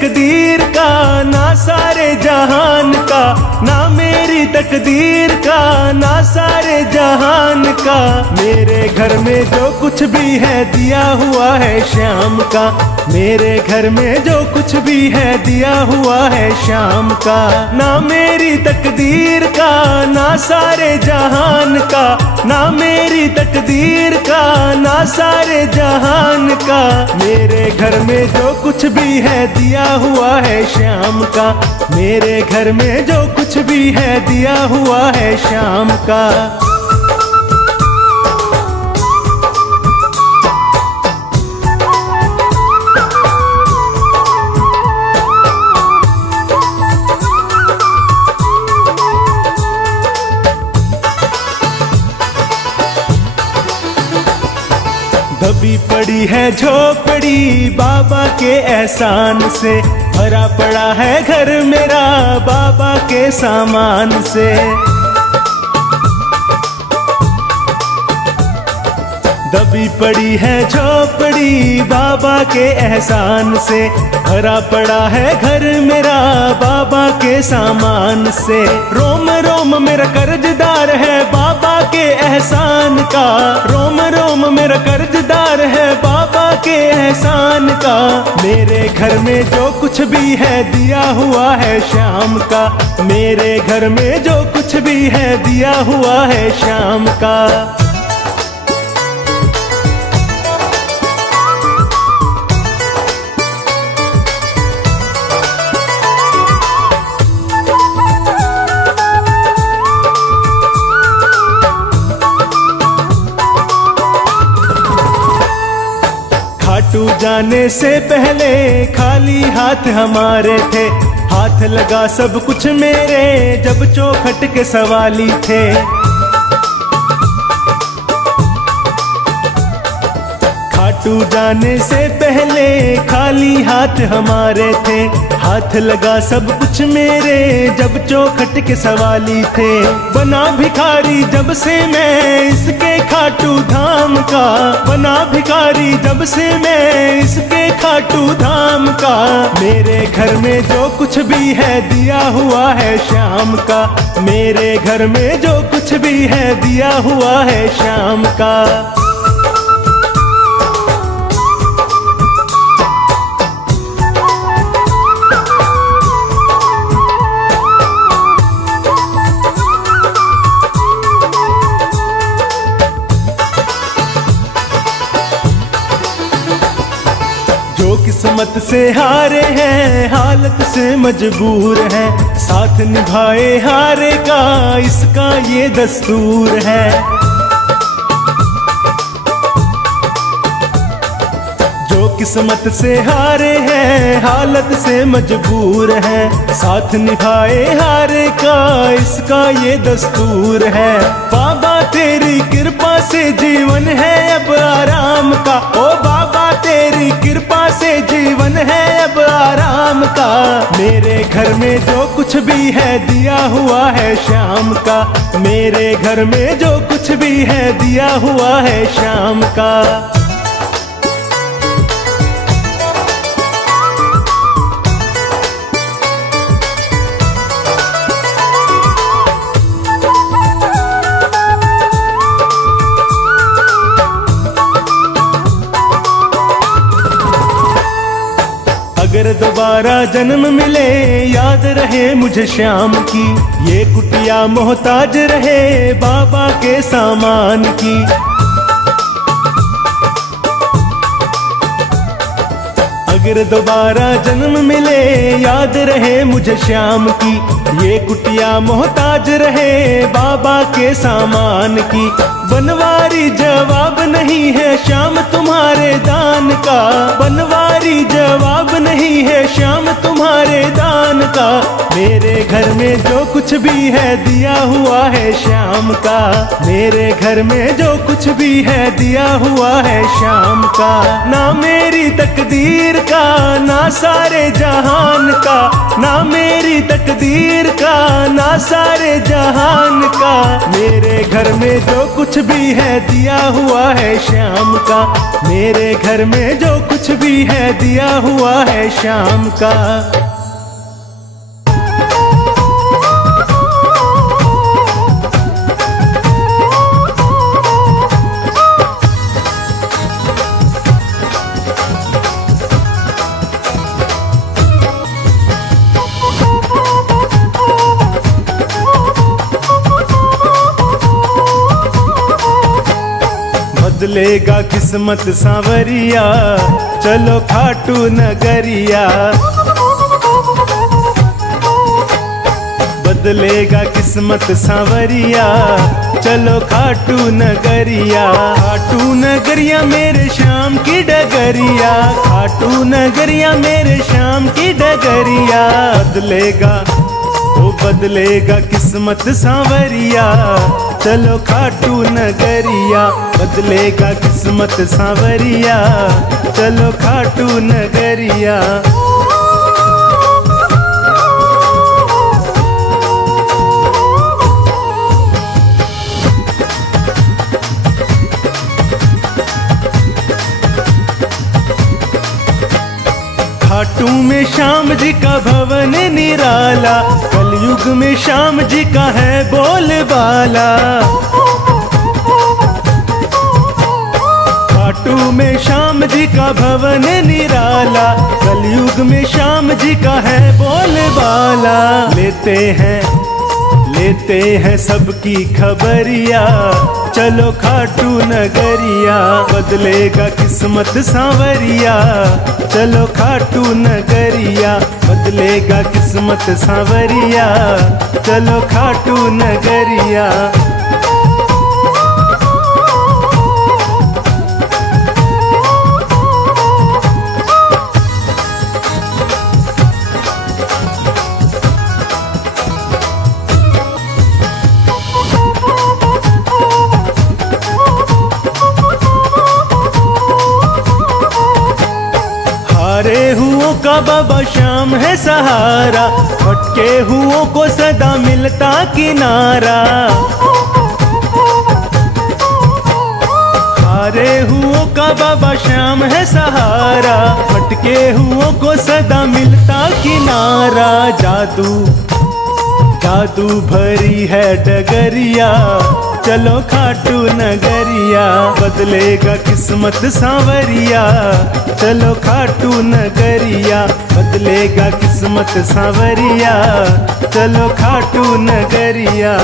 तकदीर का, ना सारे जहान का, ना मेरी तकदीर का, ना सारे जहान का। मेरे घर में जो कुछ भी है दिया हुआ है श्याम का, मेरे घर में जो कुछ भी है दिया हुआ है श्याम का। ना मेरी तकदीर का, ना सारे जहान का, ना मेरी तकदीर का, ना सारे जहान का। मेरे घर में जो कुछ भी है दिया हुआ है श्याम का, मेरे घर में जो कुछ भी है दिया हुआ है श्याम का। दबी पड़ी है झोपड़ी बाबा के एहसान से, भरा पड़ा है घर मेरा बाबा के सामान से। दबी पड़ी है झोपड़ी बाबा के एहसान से, भरा पड़ा है घर मेरा बाबा के सामान से। रोम रोम मेरा कर्जदार है बाबा के एहसान का, रोम रोम मेरा कर्जदार है बाबा के एहसान का। मेरे घर में जो कुछ भी है दिया हुआ है श्याम का, मेरे घर में जो कुछ भी है दिया हुआ है श्याम का। खाटू जाने से पहले खाली हाथ हमारे थे, हाथ लगा सब कुछ मेरे जब चौखट के सवाली थे। खाटू जाने से पहले खाली हाथ हमारे थे, हाथ लगा सब कुछ मेरे जब चौखट के सवाली थे। बना भिखारी जब से मैं इसके खाटू धाम का, बना भिखारी जब से मैं इसके खाटू धाम का। मेरे घर में जो कुछ भी है दिया हुआ है श्याम का, मेरे घर में जो कुछ भी है दिया हुआ है श्याम का। जो किस्मत से हारे हैं हालत से मजबूर है, साथ निभाए हारे का इसका ये दस्तूर है। जो किस्मत से हारे हैं हालत से मजबूर है, साथ निभाए हारे का इसका ये दस्तूर है। बाबा तेरी कृपा से जीवन है अब आराम का, ओ बाबा तेरी कृपा से जीवन है अब आराम का। मेरे घर में जो कुछ भी है दिया हुआ है श्याम का, मेरे घर में जो कुछ भी है दिया हुआ है श्याम का। अगर दोबारा जन्म मिले याद रहे मुझे श्याम की, ये कुटिया मोहताज रहे बाबा के सामान की। अगर दोबारा जन्म मिले याद रहे मुझे श्याम की, ये कुटिया मोहताज रहे बाबा के सामान की। बनवारी जवाब नहीं है श्याम तुम्हारे दान का, बनवारी जवाब नहीं है श्याम तुम्हारे दान का। मेरे घर में जो कुछ भी है दिया हुआ है श्याम का, मेरे घर में जो कुछ भी है दिया हुआ है श्याम का। ना मेरी तकदीर का, ना सारे जहान का, ना मेरी तकदीर का, ना सारे जहान का। मेरे घर में जो कुछ भी है दिया हुआ है श्याम का, मेरे घर में जो कुछ भी है दिया हुआ है शाम का। बदलेगा किस्मत सांवरिया, चलो खाटू नगरिया। बदलेगा किस्मत सांवरिया, चलो खाटू नगरिया। खाटू नगरिया मेरे शाम की डगरिया, खाटू नगरिया मेरे शाम की डगरिया। बदलेगा वो बदलेगा किस्मत सांवरिया, चलो खाटू नगरिया। बदलेगा किस्मत सांवरिया, चलो खाटू नगरिया। खाटू में श्याम जी का भवन निराला, कलयुग में श्याम जी का है बोलबाला। खाटू में श्याम जी का भवन निराला, कलयुग में श्याम जी का है बोलबाला। लेते हैं सबकी खबरिया, चलो खाटू नगरिया। बदलेगा किस्मत सांवरिया, चलो खाटू नगरिया। बदलेगा किस्मत सांवरिया, चलो खाटू नगरिया। हारे हुओं का बाबा श्याम है सहारा, भटके हुओं को सदा मिलता किनारा। हारे हुओं का बाबा श्याम है सहारा, भटके हुओं को सदा मिलता किनारा। जादू भरी है डगरिया, चलो खाटू नगरिया। बदलेगा किस्मत सांवरिया, चलो खाटू नगरिया। बदलेगा किस्मत सांवरिया, चलो खाटू नगरिया।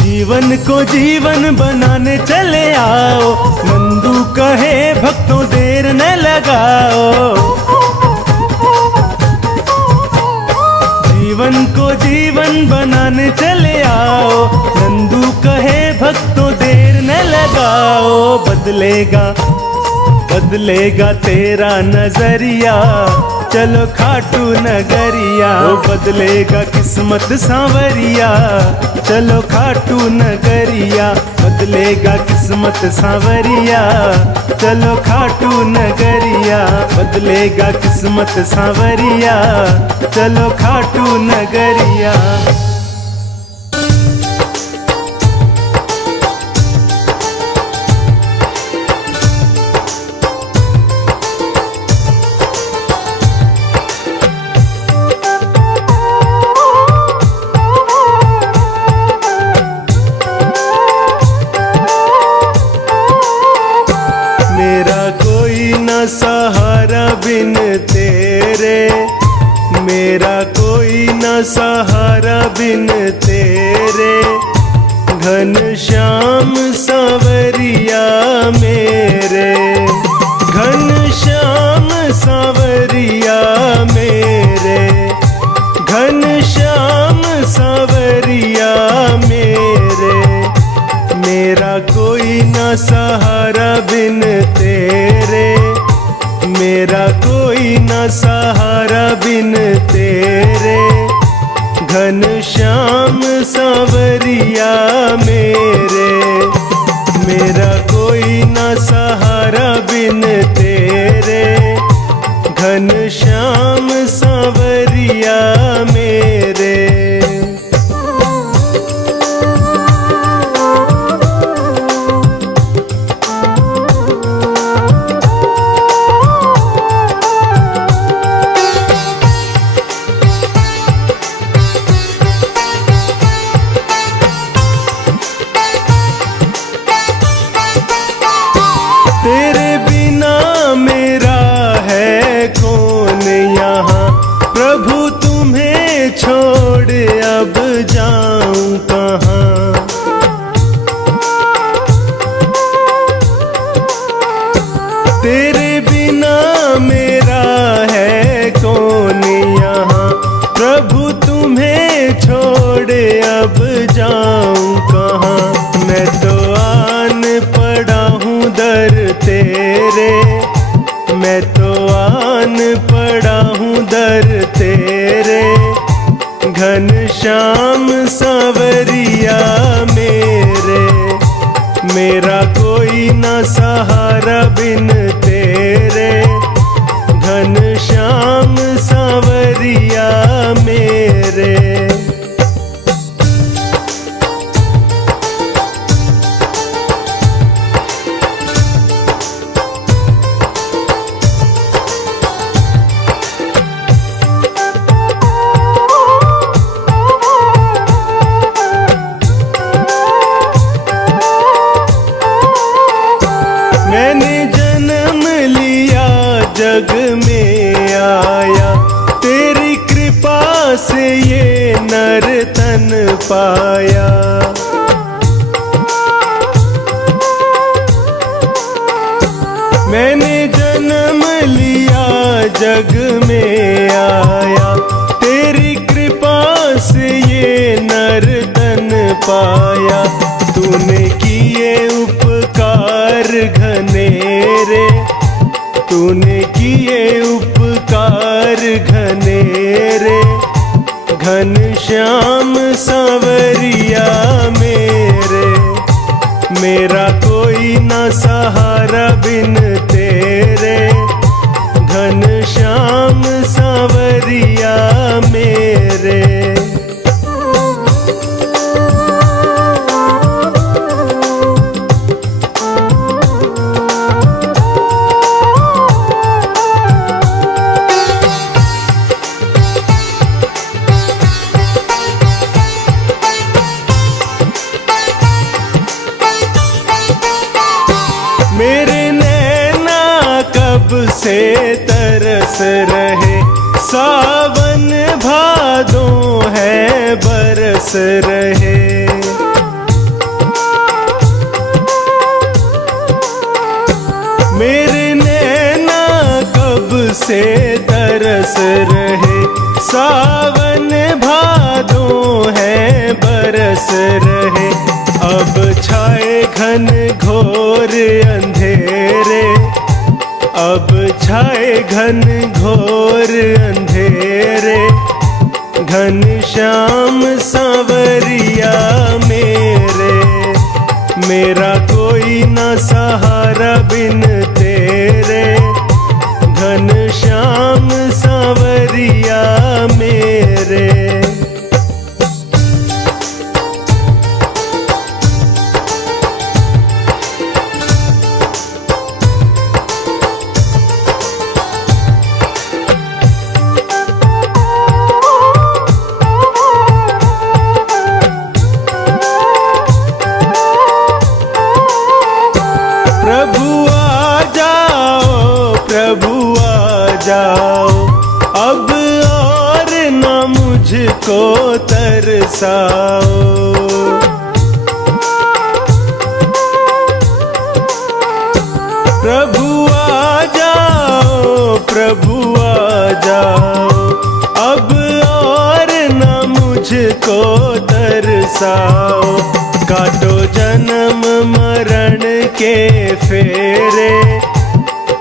जीवन को जीवन बनाने चले आओ, नंदू कहे भक्तों देर न लगाओ। जीवन को जीवन बनाने चले आओ, नंदू कहे भक्तों देर न लगाओ। बदलेगा तेरा नजरिया, चलो खाटू नगरिया। वो बदलेगा किस्मत सांवरिया, चलो खाटू नगरिया। बदलेगा किस्मत सांवरिया, चलो खाटू नगरिया। बदलेगा किस्मत सांवरिया, चलो खाटू नगरिया। सहारा बिन तेरे, मेरा कोई न सहारा बिन तेरे। घनश्याम सांवरिया मेरे, घनश्याम सांवरिया मेरे। घनश्याम सांवरिया मेरे, मेरा कोई न सहारा बिन तेरे। मेरा कोई न सहारा बिन तेरे। घनश्याम सांवरिया मेरे, मेरा कोई न सहारा मेरे, मैं तो आन पड़ा हूँ दर तेरे, घनश्याम सांवरिया मेरे। मेरा कोई न सहारा बिन तेरे, घनश्याम सांवरिया मेरे। मैंने जन्म लिया जग में आया, तेरी कृपा से ये नर तन पाया। मैंने जन्म लिया जग में आया, तेरी कृपा से ये नर तन पाया। तूने किए उपकार घनेरे, तूने किए उपकार घनेरे, घनश्याम सांवरिया मेरे। मेरा कोई न सहारा बिन तेरे, घनश्याम सांवरिया मेरे। मेरे नैना कब से तरस रहे, सावन भादों है बरस रहे। मेरे नैना कब से तरस रहे, सावन भादों है बरस रहे। अब छाए घन घोर अंधेरे, अब छाए घन घोर अंधेरे, घनश्याम सांवरिया मेरे। मेरा कोई न सहारा बिन तेरे, घनश्याम सांवरिया मेरे। प्रभु आ जाओ, प्रभु आ जाओ, अब और न मुझको तरसाओ। प्रभु आ जाओ, प्रभु आ जाओ, अब और न मुझको तरसाओ। काटो जन्म मरण के फेरे,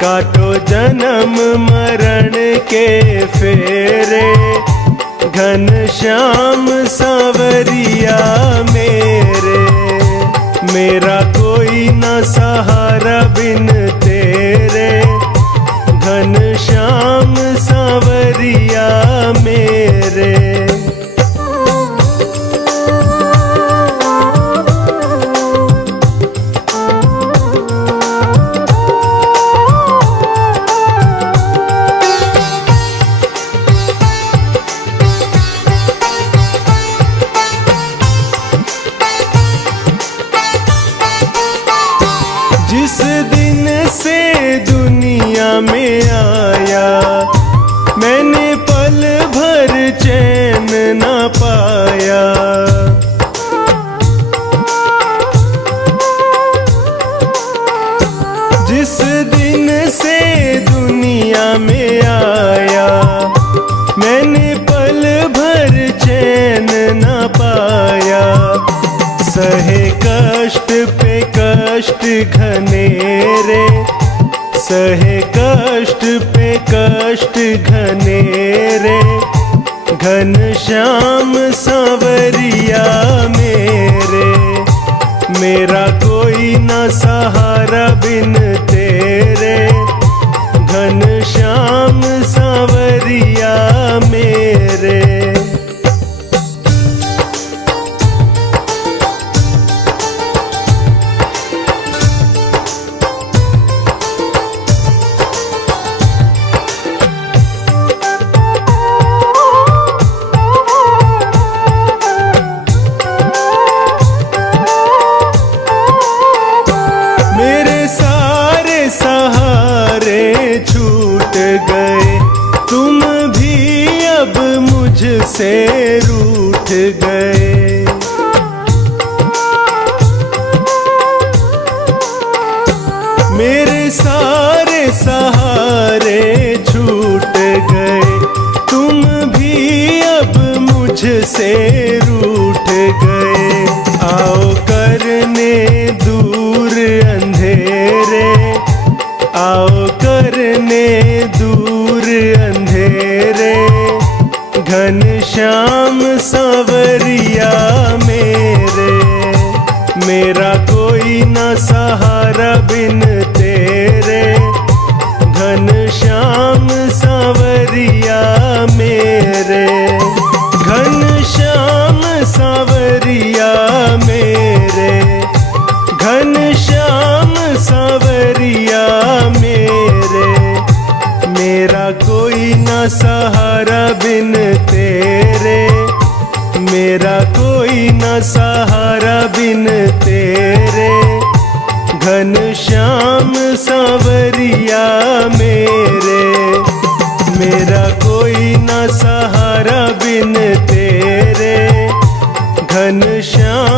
काटो जन्म मरण के फेरे, घनश्याम सांवरिया मेरे। मेरा कोई न सहारा बिन तेरे, घनश्याम सांवरिया मेरे। जिस दिन सहे कष्ट पे कष्ट घने रे, घन श्याम सांवरिया मेरे। मेरा कोई न सहारा बिन तेरे, घन श्याम सांवरिया मेरे। मेरे सारे सहारे छूट गए, तुम भी अब मुझसे रूठ गए। मेरे सारे सहारे छूट गए, तुम भी अब मुझसे रूठ गए। आओ करने दूर अंधेरे, आओ करने दूर अंधेरे, घन श्याम सांवरिया मेरे। मेरा कोई न सहारा बिन तेरे, घन श्याम सांवरिया मेरे। घन श्याम सांवरिया मेरे, घन श्याम सांवरिया मेरे। मेरा कोई न सहारा बिन तेरे, मेरा कोई न सहारा बिन तेरे, घन श्याम सांवरिया मेरे। मेरा कोई न सहारा बिन तेरे, घन श्याम